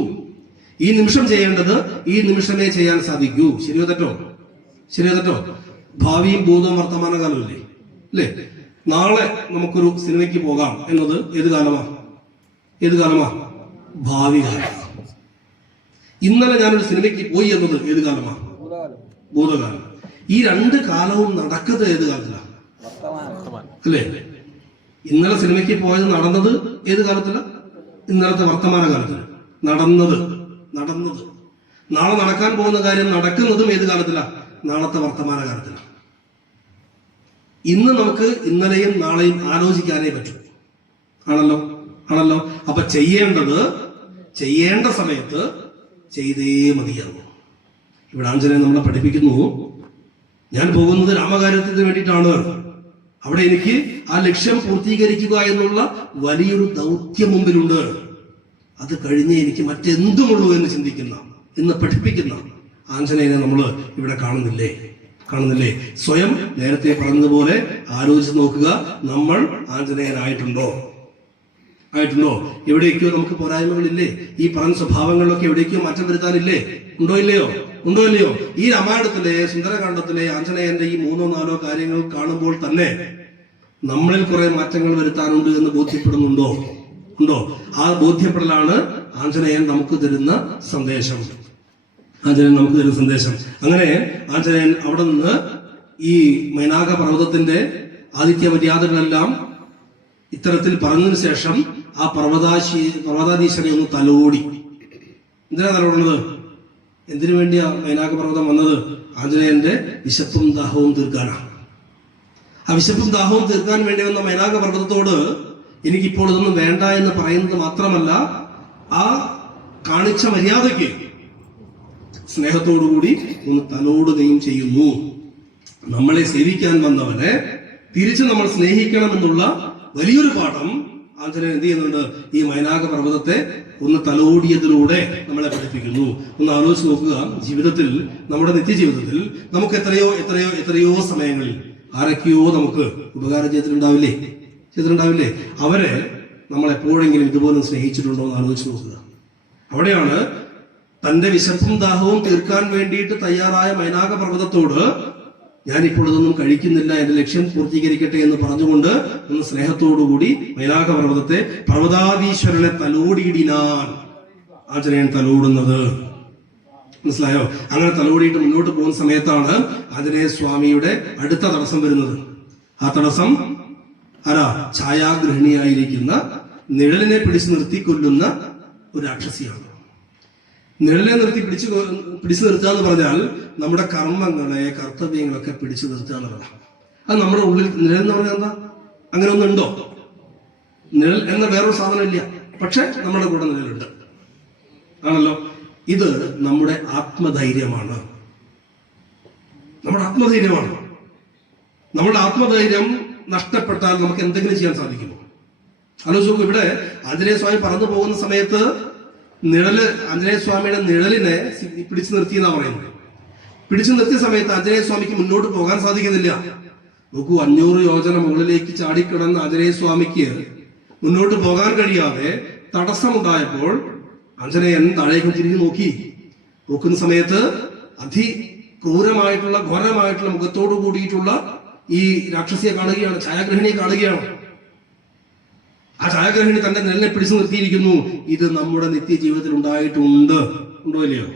ഈ നിമിഷം ചെയ്യേണ്ടത് ഈ നിമിഷമേ ചെയ്യാൻ സാധിക്കൂ. ശരിയോ തെറ്റോ? ഭാവിയും ഭൂതവും വർത്തമാനകാലമല്ലേ അല്ലേ? നാളെ നമുക്കൊരു സിനിമയ്ക്ക് പോകാം എന്നത് ഏത് കാലമാ? ഭാവി കാലം. ഇന്നലെ ഞാനൊരു സിനിമയ്ക്ക് പോയി എന്നത് ഏത് കാലമാ? ഭൂതകാലം. ഈ രണ്ട് കാലവും നടക്കുന്നത് ഏത് കാലത്തിലാണ്? അല്ലേ? ഇന്നലെ സിനിമയ്ക്ക് പോയത് നടന്നത് ഏത് കാലത്തില? ഇന്നലത്തെ വർത്തമാന കാലത്തില്. നടന്നത് നാളെ നടക്കാൻ പോകുന്ന കാര്യം നടക്കുന്നതും ഏത് കാലത്തില? നാളത്തെ വർത്തമാന കാലത്തില. ഇന്ന് നമുക്ക് ഇന്നലെയും നാളെയും ആലോചിക്കാനേ പറ്റൂ. ആണല്ലോ. അപ്പൊ ചെയ്യേണ്ട സമയത്ത് ചെയ്തേ മതിയാകും. ഇവിടെ ആഞ്ജനേയൻ നമ്മളെ പഠിപ്പിക്കുന്നു, ഞാൻ പോകുന്നത് രാമകാര്യത്തിന് വേണ്ടിയിട്ടാണ്. അവിടെ എനിക്ക് ആ ലക്ഷ്യം പൂർത്തീകരിക്കുക എന്നുള്ള വലിയൊരു ദൗത്യം മുമ്പിലുണ്ട്. അത് കഴിഞ്ഞേ എനിക്ക് മറ്റെന്തുമുള്ളൂ എന്ന് ചിന്തിക്കുന്ന, എന്ന് പഠിപ്പിക്കുന്ന ആഞ്ജനേയനെ നമ്മൾ ഇവിടെ കാണുന്നില്ലേ? സ്വയം നേരത്തെ പറഞ്ഞതുപോലെ ആലോചിച്ച് നോക്കുക. നമ്മൾ ആഞ്ജനേയനായിട്ടുണ്ടോ? എവിടേക്കോ നമുക്ക് പോരായ്മകളില്ലേ? ഈ പറഞ്ഞ സ്വഭാവങ്ങളിലൊക്കെ എവിടേക്കോ മാറ്റം വരുത്താനില്ലേ? ഉണ്ടോ ഇല്ലയോ? ഈ രാമായണത്തിലെ സുന്ദരകാണ്ഡത്തിലെ ആഞ്ജനേയന്റെ ഈ 3-4 കാര്യങ്ങൾ കാണുമ്പോൾ തന്നെ നമ്മളിൽ കുറെ മാറ്റങ്ങൾ വരുത്താനുണ്ട് എന്ന് ബോധ്യപ്പെടുന്നുണ്ടോ? ആ ബോധ്യപ്പെടലാണ് ആഞ്ജനേയൻ നമുക്ക് തരുന്ന സന്ദേശം. അങ്ങനെ ആഞ്ജനേയൻ അവിടെ നിന്ന് ഈ മൈനാക പർവ്വതത്തിന്റെ ആദിത്യ മര്യാദകളെല്ലാം ഇത്തരത്തിൽ പറഞ്ഞതിന് ശേഷം ആ പർവ്വതാധീശനെ ഒന്ന് തലോടി. എന്തിനാ തലോടുന്നത്? എന്തിനു വേണ്ടിയാ മൈനാക പർവ്വതം വന്നത്? ആഞ്ജനേയന്റെ വിശപ്പും ദാഹവും തീർക്കാനാണ്. ആ വിശപ്പും ദാഹവും തീർക്കാൻ വേണ്ടി വന്ന മൈനാക പർവ്വതത്തോട് എനിക്കിപ്പോൾ ഇതൊന്നും വേണ്ട എന്ന് പറയുന്നത് മാത്രമല്ല, ആ കാണിച്ച മര്യാദയ്ക്ക് സ്നേഹത്തോടുകൂടി ഒന്ന് തലോടുകയും ചെയ്യുന്നു. നമ്മളെ സേവിക്കാൻ വന്നവനെ തിരിച്ച് നമ്മൾ സ്നേഹിക്കണമെന്നുള്ള വലിയൊരു പാഠം ആഞ്ജനേയൻ എന്ത് ചെയ്യുന്നുണ്ട്? ഈ മൈനാക പർവ്വതത്തെ ഒന്ന് തലോടിയതിലൂടെ നമ്മളെ പഠിപ്പിക്കുന്നു. ഒന്ന് ആലോചിച്ച് നോക്കുക. ജീവിതത്തിൽ, നമ്മുടെ നിത്യജീവിതത്തിൽ നമുക്ക് എത്രയോ എത്രയോ എത്രയോ സമയങ്ങളിൽ ആരൊക്കെയോ നമുക്ക് ഉപകാരം ചെയ്തിട്ടുണ്ടാവില്ലേ? അവരെ നമ്മൾ എപ്പോഴെങ്കിലും ഇതുപോലെ സ്നേഹിച്ചിട്ടുണ്ടോ എന്ന് ആലോചിച്ച് നോക്കുക. അവിടെയാണ് തന്റെ വിശപ്പും ദാഹവും തീർക്കാൻ വേണ്ടിയിട്ട് തയ്യാറായ മൈനാക പർവ്വതത്തോട് ഞാനിപ്പോൾ ഇതൊന്നും കഴിക്കുന്നില്ല, എന്റെ ലക്ഷ്യം പൂർത്തീകരിക്കട്ടെ എന്ന് പറഞ്ഞുകൊണ്ട് ഒന്ന് സ്നേഹത്തോടുകൂടി മൈനാക പർവ്വതത്തെ, പർവ്വതാധീശ്വരനെ തലോടിയിടിനാൻ ആഞ്ജനേയൻ തലോടുന്നത്. മനസ്സിലായോ? അങ്ങനെ തലോടിയിട്ട് മുന്നോട്ട് പോകുന്ന സമയത്താണ് ആഞ്ജനേയ സ്വാമിയുടെ അടുത്ത തടസ്സം വരുന്നത്. ആ തടസ്സം ആരാ? ഛായാഗ്രഹിണിയായിരിക്കുന്ന നിഴലിനെ പിടിച്ചു നിർത്തി കൊല്ലുന്ന ഒരു രാക്ഷസിയാണ്. നിഴലിനെ നിർത്തി പിടിച്ചു നിർത്തുക എന്ന് പറഞ്ഞാൽ നമ്മുടെ കർമ്മങ്ങളെ, കർത്തവ്യങ്ങളൊക്കെ പിടിച്ചു നിർത്തുക എന്നുള്ളതാണ്. അത് നമ്മുടെ ഉള്ളിൽ നിഴൽ എന്ന് പറഞ്ഞാൽ എന്താ? അങ്ങനെ ഒന്നും ഉണ്ടോ? നിഴൽ എന്ന വേറൊരു സാധനം ഇല്ല, പക്ഷെ നമ്മുടെ കൂടെ നിഴലുണ്ട്, ആണല്ലോ. ഇത് നമ്മുടെ ആത്മധൈര്യമാണ്. നമ്മുടെ ആത്മധൈര്യം നഷ്ടപ്പെട്ടാൽ നമുക്ക് എന്തെങ്കിലും ചെയ്യാൻ സാധിക്കുമോ? ആലോചിച്ച് നോക്കൂ. ഇവിടെ ആഞ്ജനേയ സ്വാമി പറന്നു പോകുന്ന സമയത്ത് ആഞ്ജനേയ സ്വാമിയുടെ നിഴലിനെ പിടിച്ചു നിർത്തി എന്നാ പറയുന്നത്. പിടിച്ചു നിർത്തിയ സമയത്ത് ആഞ്ജനേയ സ്വാമിക്ക് മുന്നോട്ട് പോകാൻ സാധിക്കുന്നില്ല. നോക്കൂ, 500 യോജന മുകളിലേക്ക് ചാടിക്കിടന്ന ആഞ്ജനേയ സ്വാമിക്ക് മുന്നോട്ട് പോകാൻ കഴിയാതെ തടസ്സമുണ്ടായപ്പോൾ ആഞ്ജനേയൻ താഴേക്ക് തിരിഞ്ഞു നോക്കുന്ന സമയത്ത് അതിക്രൂരമായിട്ടുള്ള, ഘോരമായിട്ടുള്ള മുഖത്തോടു കൂടിയിട്ടുള്ള ഈ രാക്ഷസിയെ കാണുകയാണ്, ഛായാഗ്രഹിണിയെ കാണുകയാണ്. ആ ഛായാഗ്രഹിണി തന്റെ നിഴലിനെ പിടിച്ചു നിർത്തിയിരിക്കുന്നു. ഇത് നമ്മുടെ നിത്യജീവിതത്തിൽ ഉണ്ടോ ഇല്ലയോ?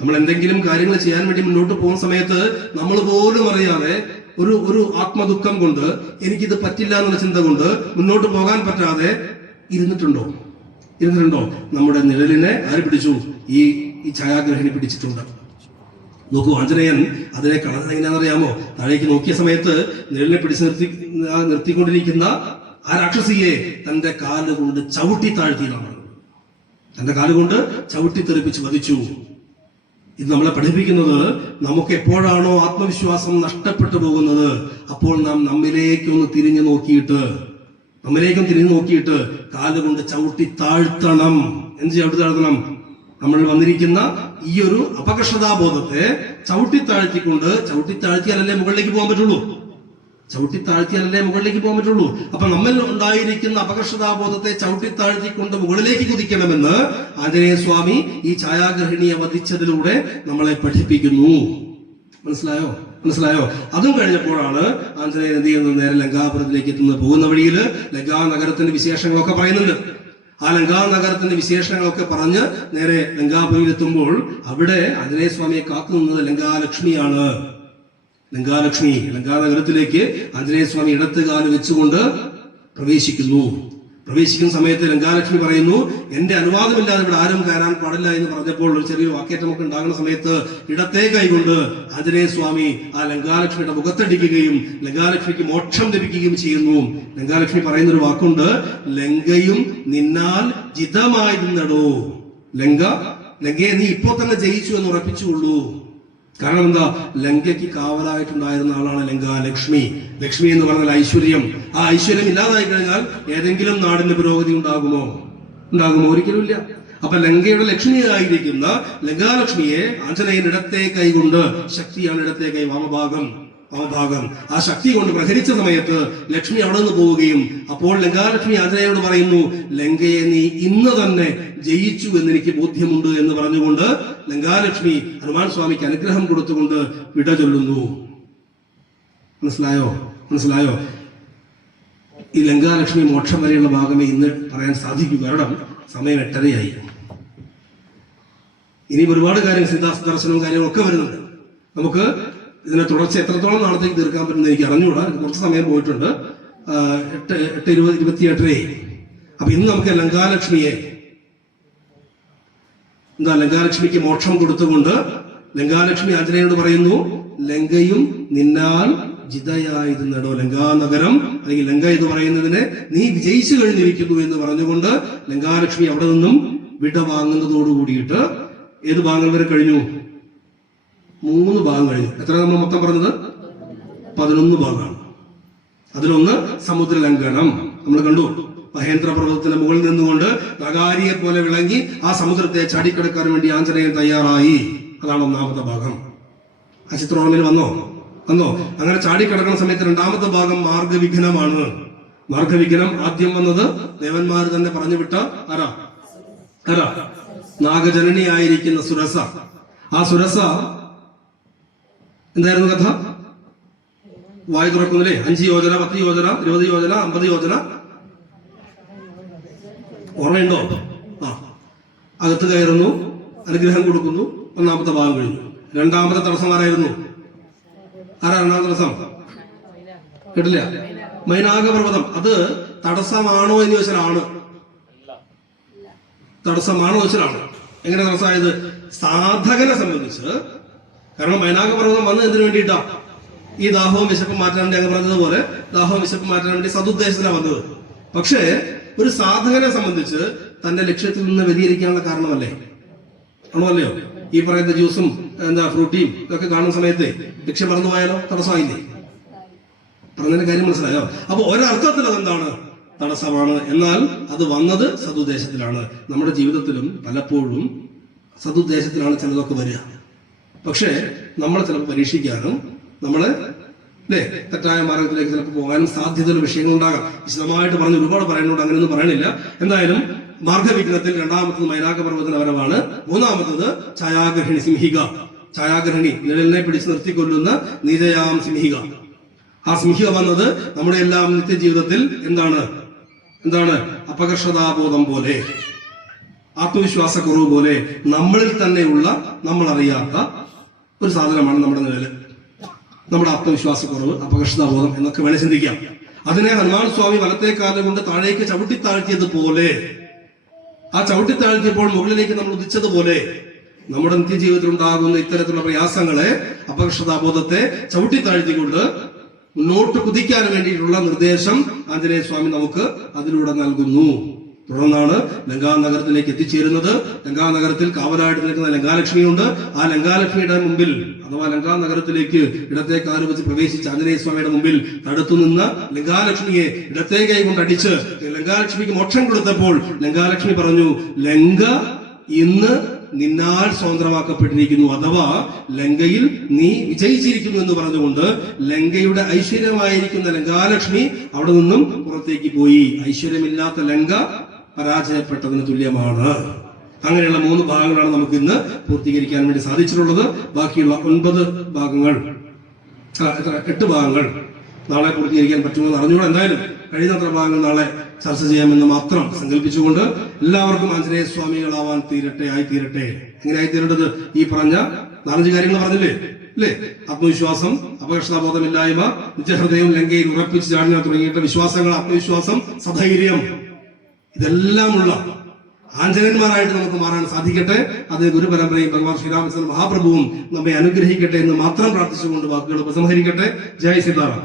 നമ്മൾ എന്തെങ്കിലും കാര്യങ്ങൾ ചെയ്യാൻ വേണ്ടി മുന്നോട്ട് പോകുന്ന സമയത്ത് നമ്മൾ പോലും അറിയാതെ ഒരു ആത്മദുഃഖം കൊണ്ട്, എനിക്കിത് പറ്റില്ല എന്നുള്ള ചിന്ത കൊണ്ട് മുന്നോട്ട് പോകാൻ പറ്റാതെ ഇരുന്നിട്ടുണ്ടോ? നമ്മുടെ നിഴലിനെ ആര് പിടിച്ചു? ഈ ഛായാഗ്രഹിണി പിടിച്ചിട്ടുണ്ട്. നോക്കൂ, ആഞ്ജനേയൻ അതിനെ കാണുന്നത് എങ്ങനെയാണെന്നറിയാമോ? താഴേക്ക് നോക്കിയ സമയത്ത് നിഴലിനെ പിടിച്ചു നിർത്തിക്കൊണ്ടിരിക്കുന്ന ആ രാക്ഷസിയെ തന്റെ കാലുകൊണ്ട് ചവിട്ടി താഴ്ത്തിയതാണ്. തന്റെ കാലുകൊണ്ട് ചവിട്ടി തെറിപ്പിച്ച് വധിച്ചു. ഇത് നമ്മളെ പഠിപ്പിക്കുന്നത്, നമുക്ക് എപ്പോഴാണോ ആത്മവിശ്വാസം നഷ്ടപ്പെട്ടു പോകുന്നത്, അപ്പോൾ നാം നമ്മിലേക്കൊന്ന് തിരിഞ്ഞു നോക്കിയിട്ട് കാലുകൊണ്ട് ചവിട്ടി താഴ്ത്തണം. എന്ത് ചവിട്ടി താഴ്ത്തണം? നമ്മൾ വന്നിരിക്കുന്ന ഈ ഒരു അപകർഷതാബോധത്തെ ചവിട്ടിത്താഴ്ത്തിയാലല്ലേ മുകളിലേക്ക് പോകാൻ പറ്റുള്ളൂ. അപ്പൊ നമ്മിൽ ഉണ്ടായിരിക്കുന്ന അപകർഷതാബോധത്തെ ചവിട്ടിത്താഴ്ത്തിക്കൊണ്ട് മുകളിലേക്ക് കുതിക്കണമെന്ന് ആഞ്ജനേയ സ്വാമി ഈ ഛായാഗ്രഹിണിയെ വധിച്ചതിലൂടെ നമ്മളെ പഠിപ്പിക്കുന്നു. മനസ്സിലായോ? അതും കഴിഞ്ഞപ്പോഴാണ് ആഞ്ജനേയൻ എന്ത് ചെയ്യുന്നത്? നേരെ ലങ്കാപുരത്തിലേക്ക് പോകുന്ന വഴിയിൽ ലങ്കാ നഗരത്തിന്റെ വിശേഷങ്ങളൊക്കെ പറയുന്നുണ്ട്. ആ ലങ്കാ നഗരത്തിന്റെ വിശേഷങ്ങളൊക്കെ പറഞ്ഞ് നേരെ ലങ്കാപുരിയിലെത്തുമ്പോൾ അവിടെ ആഞ്ജനേയ സ്വാമിയെ കാത്തു നിന്നത് ലങ്കാലക്ഷ്മിയാണ്. ലങ്കാ നഗരത്തിലേക്ക് ആഞ്ജനേയ സ്വാമി ഇടത്തുകാല് വെച്ചുകൊണ്ട് പ്രവേശിക്കുന്ന സമയത്ത് ലങ്കാലക്ഷ്മി പറയുന്നു, എന്റെ അനുവാദമില്ലാതെ ഇവിടെ ആരും കയറാൻ പാടില്ല എന്ന് പറഞ്ഞപ്പോൾ ഒരു ചെറിയൊരു വാക്കേറ്റമൊക്കെ ഉണ്ടാകുന്ന സമയത്ത് ഇടത്തെ കൈകൊണ്ട് ആഞ്ജനേയ സ്വാമി ആ ലങ്കാലക്ഷ്മിയുടെ മുഖത്തടിക്കുകയും ലങ്കാലക്ഷ്മിക്ക് മോക്ഷം ലഭിക്കുകയും ചെയ്യുന്നു. ലങ്കാലക്ഷ്മി പറയുന്ന ഒരു വാക്കുണ്ട്, ലങ്കയും നിന്നാൽ ജിതമായിരുന്നടോ. ലങ്കയെ നീ ഇപ്പോ തന്നെ ജയിച്ചു എന്ന് ഉറപ്പിച്ചുകൊള്ളൂ. കാരണം എന്താ? ലങ്കയ്ക്ക് കാവലായിട്ടുണ്ടായിരുന്ന ആളാണ് ലങ്കാലക്ഷ്മി. ലക്ഷ്മി എന്ന് പറഞ്ഞാൽ ഐശ്വര്യം. ആ ഐശ്വര്യം ഇല്ലാതായി കഴിഞ്ഞാൽ ഏതെങ്കിലും നാടിന്റെ പുരോഗതി ഉണ്ടാകുമോ? ഒരിക്കലും ഇല്ല. അപ്പൊ ലങ്കയുടെ ലക്ഷ്മിയായിരിക്കുന്ന ലങ്കാലക്ഷ്മിയെ ആഞ്ജനേയൻ ഇടത്തെ കൈകൊണ്ട്, ശക്തിയാണ് ഇടത്തെ കൈ, വാമഭാഗം, ആ ശക്തി കൊണ്ട് പ്രഹരിച്ച സമയത്ത് ലക്ഷ്മി അവിടെ നിന്ന് പോവുകയും അപ്പോൾ ലങ്കാലക്ഷ്മി ആഞ്ജനേയനോട് പറയുന്നു, ലങ്കയെ നീ ഇന്ന് തന്നെ ജയിച്ചു എന്നെനിക്ക് ബോധ്യമുണ്ട് എന്ന് പറഞ്ഞുകൊണ്ട് ലങ്കാലക്ഷ്മി ഹനുമാൻ സ്വാമിക്ക് അനുഗ്രഹം കൊടുത്തുകൊണ്ട് വിട ചൊല്ലുന്നു. മനസ്സിലായോ? ഈ ലങ്കാലക്ഷ്മി മോക്ഷം വരെയുള്ള ഭാഗമേ ഇന്ന് പറയാൻ സാധിക്കൂ. കാരണം സമയം 8:30 ഇനിയും ഒരുപാട് കാര്യങ്ങൾ, സിദ്ധാർത്ഥ ദർശനവും കാര്യങ്ങളൊക്കെ വരുന്നുണ്ട്. നമുക്ക് ഇതിനെ തുടർച്ച എത്രത്തോളം നാളത്തേക്ക് തീർക്കാൻ പറ്റുമെന്ന് എനിക്ക് അറിഞ്ഞുകൂടാ. കുറച്ച് സമയം പോയിട്ടുണ്ട്. 8:28. അപ്പൊ ഇന്ന് നമുക്ക് ലങ്കാലക്ഷ്മിക്ക് മോക്ഷം കൊടുത്തുകൊണ്ട് ലങ്കാലക്ഷ്മി ആഞ്ജനേയനോട് പറയുന്നു, ലങ്കയും നിന്നാൽ ജിതയായിരുന്നടോ. ലങ്കാനഗരം അല്ലെങ്കിൽ ലങ്ക എന്ന് പറയുന്നതിനെ നീ വിജയിച്ചു കഴിഞ്ഞിരിക്കുന്നു എന്ന് പറഞ്ഞുകൊണ്ട് ലങ്കാലക്ഷ്മി അവിടെ നിന്നും വിട വാങ്ങുന്നതോടുകൂടിയിട്ട് ഏത് ഭാഗങ്ങൾ വരെ കഴിഞ്ഞു? 3 ഭാഗം കഴിഞ്ഞു. എത്ര നമ്മൾ മൊത്തം പറഞ്ഞത്? 11 ഭാഗമാണ്. അതിലൊന്ന് സമുദ്രലംഘനം. നമ്മൾ കണ്ടു, മഹേന്ദ്ര പർവ്വതത്തിന്റെ മുകളിൽ നിന്നുകൊണ്ട് നഗാരിയെ പോലെ വിളങ്ങി ആ സമുദ്രത്തെ ചാടിക്കിടക്കാൻ വേണ്ടി ആഞ്ജനേയൻ തയ്യാറായി. അതാണ് 1ാമത്തെ ഭാഗം. ആ ചിത്രോർമ്മയിൽ വന്നോ? അങ്ങനെ ചാടിക്കിടക്കുന്ന സമയത്ത് 2ാമത്തെ ഭാഗം മാർഗവിഘ്നമാണ്. മാർഗവിഘ്നം ആദ്യം വന്നത് ദേവന്മാർ തന്നെ പറഞ്ഞു വിട്ട ആരാ? നാഗജനനിയായിരിക്കുന്ന സുരസ. ആ സുരസ എന്തായിരുന്നു കഥ? വായു തുറക്കുന്നില്ലേ? 5 യോജന, 10 യോജന, 20 യോജന, 50 യോജന, ഓർമ്മയുണ്ടോ? അകത്ത് കയറുന്നു, അനുഗ്രഹം കൊടുക്കുന്നു. 1ാമത്തെ ഭാഗം കഴിഞ്ഞു. 2ാമത്തെ തടസ്സം ആരായിരുന്നു? 2ാം തടസ്സം? കേട്ടില്ല? മൈനാകപർവ്വതം. അത് തടസ്സമാണോ എന്ന് ചോദിച്ചാൽ ആണ്. തടസ്സമാണോ ചോദിച്ചാലാണ്. എങ്ങനെ തടസ്സമായത്? സാധകനെ സംബന്ധിച്ച്. കാരണം മൈനാകപർവ്വതം വന്നത് എന്തിനു വേണ്ടിയിട്ടാ? ഈ ദാഹവും വിശപ്പും മാറ്റാൻ വേണ്ടി, അങ്ങ് പറഞ്ഞതുപോലെ ദാഹവും വിശപ്പും മാറ്റാൻ വേണ്ടി സതുദ്ദേശത്തിലാണ് വന്നത്. പക്ഷേ ഒരു സാധകനെ സംബന്ധിച്ച് തന്റെ ലക്ഷ്യത്തിൽ നിന്ന് വ്യതിചരിക്കാനുള്ള കാരണമല്ലേ? ആണോ അല്ലയോ? ഈ പറയുന്ന ജ്യൂസും ഫ്രൂട്ടിയും ഇതൊക്കെ കാണുന്ന സമയത്ത് ലക്ഷ്യം മറന്നുപോയാലോ? തടസ്സമായില്ലേ? പറഞ്ഞതിന്റെ കാര്യം മനസ്സിലായോ? അപ്പൊ ഒരർത്ഥത്തിൽ അതെന്താണ്? തടസ്സമാണ്. എന്നാൽ അത് വന്നത് സതുദ്ദേശത്തിലാണ്. നമ്മുടെ ജീവിതത്തിലും പലപ്പോഴും സതുദ്ദേശത്തിലാണ് ചിലതൊക്കെ വരിക. പക്ഷേ നമ്മളെ ചിലപ്പോൾ പരീക്ഷിക്കാനും നമ്മളെ തെറ്റായ മാർഗത്തിലേക്ക് ചിലപ്പോൾ പോകാനും സാധ്യതയുള്ള വിഷയങ്ങൾ ഉണ്ടാകാം. വിശദമായിട്ട് പറഞ്ഞ് ഒരുപാട് പറയുന്നുണ്ട്, അങ്ങനെയൊന്നും പറയണില്ല. എന്തായാലും മാർഗവിഘ്നത്തിൽ 2ാമത്തത് മൈനാകപർവ്വതത്തിന്റെ വരവാണ്. 3ാമത്തത് ഛായാഗ്രഹിണി സിംഹിക. ഛായാഗ്രഹിണി, നിഴലിനെ പിടിച്ച് നിർത്തിക്കൊല്ലുന്ന നീതയാം സിംഹിക. ആ സിംഹിക വന്നത് നമ്മുടെ എല്ലാം നിത്യജീവിതത്തിൽ എന്താണ്? അപകർഷതാബോധം പോലെ, ആത്മവിശ്വാസക്കുറവ് പോലെ നമ്മളിൽ തന്നെയുള്ള നമ്മൾ അറിയാത്ത ഒരു സാധനമാണ് നമ്മുടെ നിഴല്. നമ്മുടെ ആത്മവിശ്വാസക്കുറവ്, അപകർഷതാബോധം എന്നൊക്കെ വേണേൽ ചിന്തിക്കാം. അതിനെ ഹനുമാൻ സ്വാമി വലത്തേക്കാലം കൊണ്ട് താഴേക്ക് ചവിട്ടിത്താഴ്ത്തിയതുപോലെ, ആ ചവിട്ടിത്താഴ്ത്തിയപ്പോൾ മുകളിലേക്ക് നമ്മൾ ഉദിച്ചതുപോലെ നമ്മുടെ നിത്യജീവിതത്തിൽ ഉണ്ടാകുന്ന ഇത്തരത്തിലുള്ള പ്രയാസങ്ങളെ, അപകർഷതാബോധത്തെ ചവിട്ടിത്താഴ്ത്തിക്കൊണ്ട് മുന്നോട്ട് കുതിക്കാൻ വേണ്ടിയിട്ടുള്ള നിർദ്ദേശം ആഞ്ജനേയ സ്വാമി നമുക്ക് അതിലൂടെ നൽകുന്നു. തുടർന്നാണ് ലങ്കാനഗരത്തിലേക്ക് എത്തിച്ചേരുന്നത്. ലങ്കാനഗരത്തിൽ കാവലായിട്ട് നിൽക്കുന്ന ലങ്കാലക്ഷ്മിയുണ്ട്. ആ ലങ്കാലക്ഷ്മിയുടെ മുമ്പിൽ, അഥവാ ലങ്കാനഗരത്തിലേക്ക് ഇടത്തെ കാല് വെച്ച് പ്രവേശിച്ച ആഞ്ജനേയ സ്വാമിയുടെ മുമ്പിൽ തടുത്തു നിന്ന ലങ്കാലക്ഷ്മിയെ ഇടത്തെ കൈ കൊണ്ട് അടിച്ച് ലങ്കാലക്ഷ്മിക്ക് മോക്ഷം കൊടുത്തപ്പോൾ ലങ്കാലക്ഷ്മി പറഞ്ഞു, ലങ്ക ഇന്ന് നിന്നാൽ സ്വതന്ത്രമാക്കപ്പെട്ടിരിക്കുന്നു, അഥവാ ലങ്കയിൽ നീ വിജയിച്ചിരിക്കുന്നു എന്ന് പറഞ്ഞുകൊണ്ട് ലങ്കയുടെ ഐശ്വര്യമായിരിക്കുന്ന ലങ്കാലക്ഷ്മി അവിടെ നിന്നും പുറത്തേക്ക് പോയി. ഐശ്വര്യമില്ലാത്ത ലങ്ക പരാജയപ്പെട്ടതിന് തുല്യമാണ്. അങ്ങനെയുള്ള 3 ഭാഗങ്ങളാണ് നമുക്ക് ഇന്ന് പൂർത്തീകരിക്കാൻ വേണ്ടി സാധിച്ചിട്ടുള്ളത്. ബാക്കിയുള്ള 9 ഭാഗങ്ങൾ, 8 ഭാഗങ്ങൾ നാളെ പൂർത്തീകരിക്കാൻ പറ്റുമെന്ന് അറിഞ്ഞുകൊണ്ട് എന്തായാലും കഴിയുന്നത്ര ഭാഗങ്ങൾ നാളെ ചർച്ച ചെയ്യാമെന്ന് മാത്രം സങ്കല്പിച്ചുകൊണ്ട് എല്ലാവർക്കും ആഞ്ജനേയ സ്വാമികളാവാൻ ആയിത്തീരട്ടെ. എങ്ങനെ ആയിത്തീരേണ്ടത്? ഈ പറഞ്ഞ 4 കാര്യങ്ങൾ പറഞ്ഞില്ലേ? ആത്മവിശ്വാസം, അപകർഷതാബോധമില്ലായ്മ, നിത്യഹൃദയം ലങ്കയിൽ ഉറപ്പിച്ച് ചാടുക തുടങ്ങിയിട്ട് വിശ്വാസങ്ങൾ, ആത്മവിശ്വാസം, സധൈര്യം, ഇതെല്ലാമുള്ള ആഞ്ജനന്മാരായിട്ട് നമുക്ക് മാറാൻ സാധിക്കട്ടെ. അത് ഗുരുപരമ്പരയും ഭഗവാൻ ശ്രീരാമചന്ദ്ര മഹാപ്രഭുവും നമ്മെ അനുഗ്രഹിക്കട്ടെ എന്ന് മാത്രം പ്രാർത്ഥിച്ചുകൊണ്ട് വാക്കുകൾ ഉപസംഹരിക്കട്ടെ. ജയ് സീതാറാം.